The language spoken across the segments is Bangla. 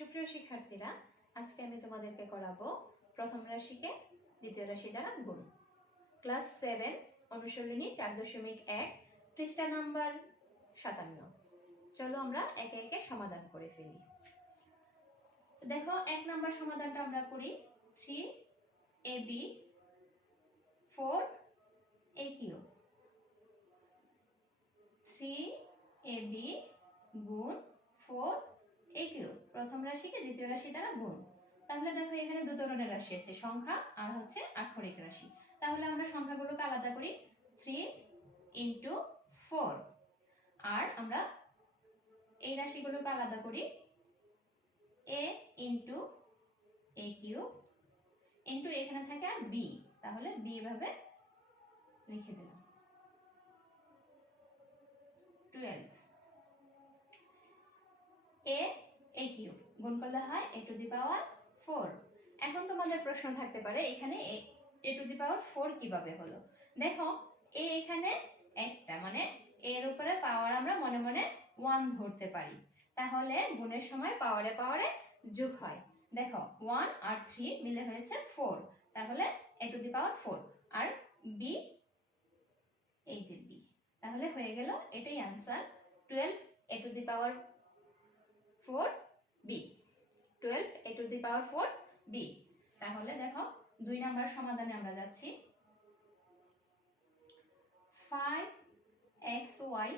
সুপ্রিয় শিক্ষার্থীরা, আজকে আমি তোমাদেরকে করাবো প্রথম রাশিকে দ্বিতীয় রাশি দ্বারা গুণ। ক্লাস 7 অনুশীলনী 4.1 পৃষ্ঠা নাম্বার 57। চলো আমরা একে একে সমাধান করে ফেলি। দেখো, 1 নম্বর সমাধানটা আমরা করি। 3ab 4aq 3ab গুণ 4aq প্রথম রাশিকে দ্বিতীয় রাশি দ্বারা গুণ। তাহলে দেখো, এখানে দু ধরনের রাশি আছে, সংখ্যা আর হচ্ছে আক্ষরিক রাশি। তাহলে আমরা সংখ্যাগুলোকে আলাদা করি, 3 × 4, আর আমরা এই রাশিগুলোকে আলাদা করি, a × aq ইন্টু এখানে থাকে আর b, তাহলে b ভাবে লিখে দিলাম 12 aq গুণ করলে হয় a⁴। এখন তোমাদের প্রশ্ন থাকতে পারে, এখানে a⁴ কিভাবে হলো। দেখো, a এখানে একটা, মানে এর উপরে পাওয়ার আমরা মনে মনে 1 ধরতে পারি, তাহলে গুণের সময় পাওয়ারে পাওয়ারে যোগ হয়। দেখো, 1 আর 3 মিলে হয়েছে 4, তাহলে a⁴। আর b, এই যে b, তাহলে হয়ে গেল এটাই आंसर 12 a⁴b 12 a⁴b। তাহলে দেখো, 2 নাম্বার সমাধানে আমরা যাচ্ছি। 5xy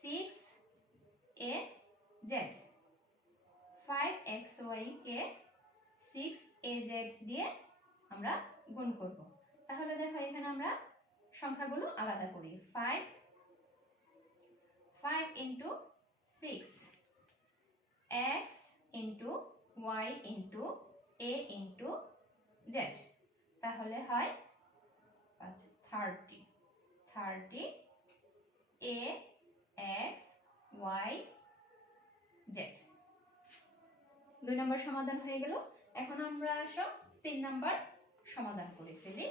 6az 5xy কে 6az দিয়ে আমরা গুণ করব। তাহলে দেখো, এখানে আমরা সংখ্যাগুলো আলাদা করি। 5 × 6 x × y × a × z, তাহলে হয় 30 ax y z। 2 নম্বর সমাধান হয়ে গেল। এখন আমরা আসো 3 নাম্বার সমাধান করে ফেলি।